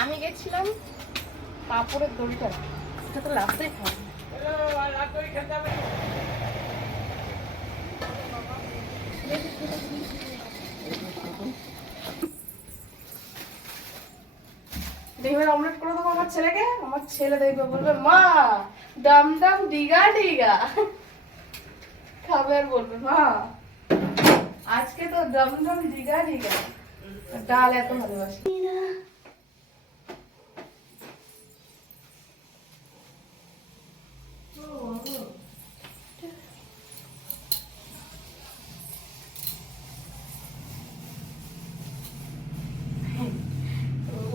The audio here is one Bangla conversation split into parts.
আমি গেছিলাম পাপড়ের দড়িটা এটা তো লাস্টে খাওয়া Thank you. দেখবে অমলেট করে দেবো আমার ছেলেকে? আমার ছেলে দেখবে, বলবে, মা ডাম ডাম ডিগা ডিগা খাবে আর বলবে, মা, আজকে তো ডাম ডাম ডিগা ডিগা ডাল এত ভালোবাসি।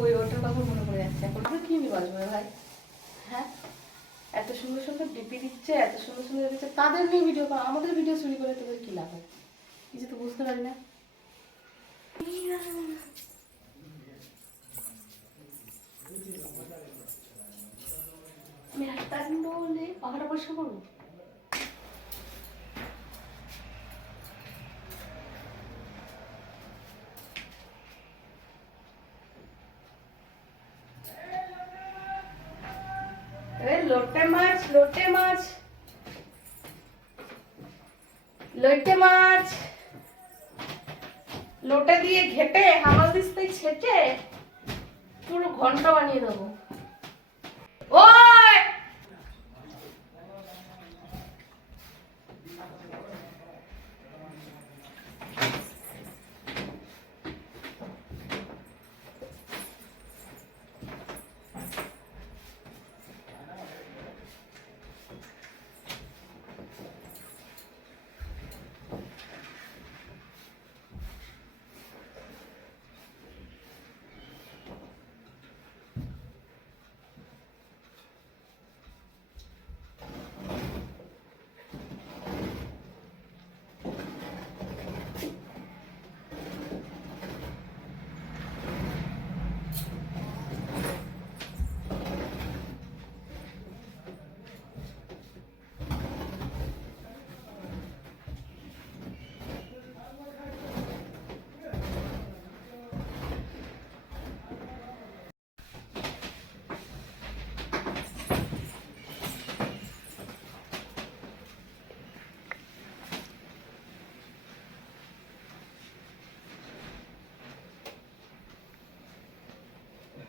ওই ওটার কথা মনে পড়ে যাচ্ছে এখন আমরা কি নিয়ে বাজবো রে ভাই হ্যাঁ এত সুন্দর ডিপি দিচ্ছে, এত সুন্দর সুন্দর দিচ্ছে তাদের নিয়ে ভিডিও করা, আমাদের ভিডিও চুরি করে তোদের কি লাভ হয়? কিছু তো বুঝতে পারি না। আমি একটা বলে পাহাড় পরিষ্কার করব লোটে মাছ লোটে মাছ। লোটে মাছ। লোটে দিয়ে ঘেটে, হামাল দিস্তে ছেঁচে পুরো ঘণ্টা বানিয়ে দেবো। ওই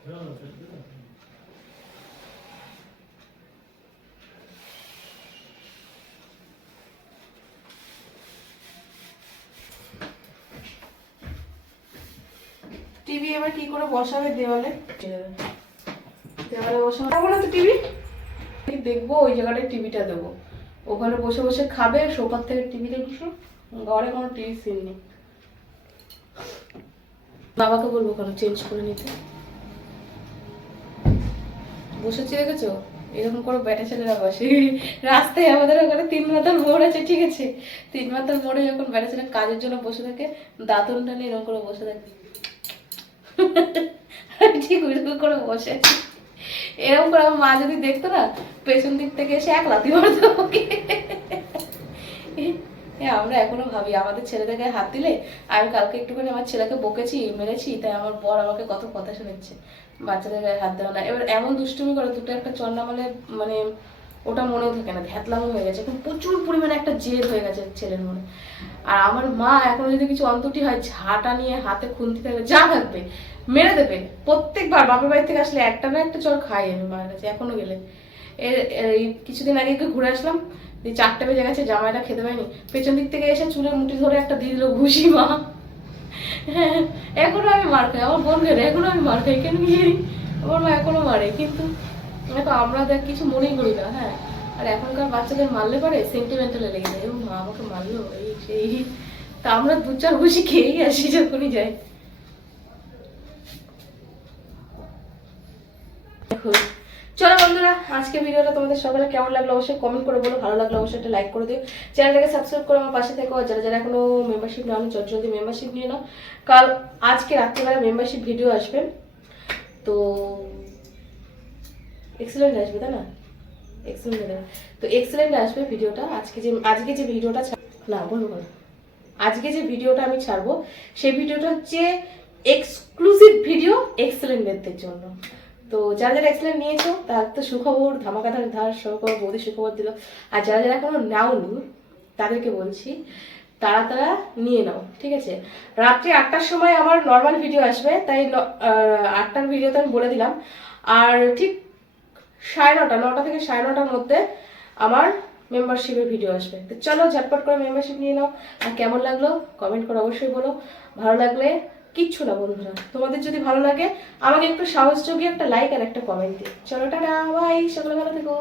টিভি এবার কি করে বসাবে দেওয়ালে? দেওয়ালে বসাবো। না তো টিভি? দেখব ওই জায়গাটায় টিভিটা দেবো। ওখানে বসে বসে খাবে, সোফার থেকে টিভি দেখছ ঘরে কোনো টিভি সিন নেই। বাবাকে বলব কেন চেঞ্জ করে নিতে। বসেছি দেখেছ? এরকম করে ব্যাটা ছেলেরা বসে। রাস্তায় আমাদের ওখানে তিন মাথার মোড় আছে, ঠিক আছে? তিন মাথার মোড়ে যখন ব্যাটা ছেলে কাজের জন্য বসে থাকে, দাঁতনটা নিয়ে এরকম করে বসে থাকে। ঠিক ওইরকম করে বসে আছি। এরকম করে আমার মা যদি দেখতো না, পেছন দিক থেকে এসে এক লাথি মারতো ওকে আমরা এখনও ভাবি, আমাদের ছেলেদেরকে হাত দিলে আমি কালকে একটুখানি আমার ছেলেকে বকেছি, মেরেছি, তাই আমার বর আমাকে কত কথা শোনাচ্ছে বাচ্চাদের হাত দেওয়া না। এবার এমন দুষ্টুমি করে, দুটো একটা চন্না মানে ওটা মনেও থাকে না ধ্যাতলামো হয়ে গেছে, এখন প্রচুর পরিমাণে একটা জেদ হয়ে গেছে ছেলের মনে। আর আমার মা এখন যদি কিছু অন্তটি হয়, ঝাঁটা নিয়ে হাতে খুন্তি থাকবে, যা থাকবে মেরে দেবে। প্রত্যেকবার বাপের বাড়ি থেকে আসলে একটা না একটা চল খাই আমি মায়ের কাছে, এখনও গেলে। এর এই কিছুদিন আগে একটু ঘুরে আসলাম চারটে বেজে গেছে জামাইটা খেতে পাইনি পেছন দিক থেকে এসে চুলের মুঠি ধরে একটা দিয়ে দিল ঘুষি মা। এখনও আমি মার খাই, আমার বোন গেলে এখনও আমি মার খাই, কেন কি আমার মা এখনও মারে, কিন্তু দেখো আমরা দেখ কিছু মনেই করি না হ্যাঁ। আর এখনকার বাচ্চাদের মারলে পারে সেন্টিমেন্টালে লেগে যায় এবং মা আমাকে মারলো, এই সেই। তা আমরা দু চার ঘুষি খেয়েই আসি যখনই যাই। দেখো চলো বন্ধুরা আজকে ভিডিওটা তোমাদের সকালে কেমন লাগল অবশ্যই কমেন্ট করে বলো, ভালো লাগল অবশ্যই একটা লাইক করে দিও। চ্যানেলটাকে সাবস্ক্রাইব করে আমার পাশে থেকো যারা যারা এখনও মেম্বারশিপ নাও জলদি জলদি মেম্বারশিপ নিয়ে নাও। কাল, আজকে রাত্রিবেলা মেম্বারশিপ ভিডিও আসবে। তো এক্সেলেন্ট আসবে, তাই না? এক্সেলেন্ট দেবে তো এক্সেলেন্ট আসবে ভিডিওটা। আজকে যে আজকে যে ভিডিওটা না, বলব না। আজকে যে ভিডিওটা আমি ছাড়বো, সেই ভিডিওটা হচ্ছে এক্সক্লুসিভ ভিডিও এক্সেলেন্ট এক্সেলেন্টদের জন্য। তো যারা যারা এক্সেলেন্ট নিয়েছো, তার তো সুখবর, ধামাকাধার, ধার সুখবর বৌদি সুখবর দিল। আর যারা যারা এখনও নাওনি, তাদেরকে বলছি, তারা তারা নিয়ে নাও, ঠিক আছে? রাত্রি আটটার সময় আমার নর্মাল ভিডিও আসবে, তাই ন- আটটার ভিডিওতে আমি বলে দিলাম। আর ঠিক সাড়ে নটা নটা থেকে সাড়ে নটার মধ্যে আমার মেম্বারশিপের ভিডিও আসবে। তো চলো, ঝটপট করে মেম্বারশিপ নিয়ে নাও। আর কেমন লাগল? কমেন্ট করে অবশ্যই বলো। ভালো লাগলে কিচ্ছু না বন্ধুরা। তোমাদের যদি ভালো লাগে, আমাকে একটু সাহস যোগে একটা লাইক আর একটা কমেন্ট দিয়ে চলো, টাটা বাই সকলে ভালো থেকো।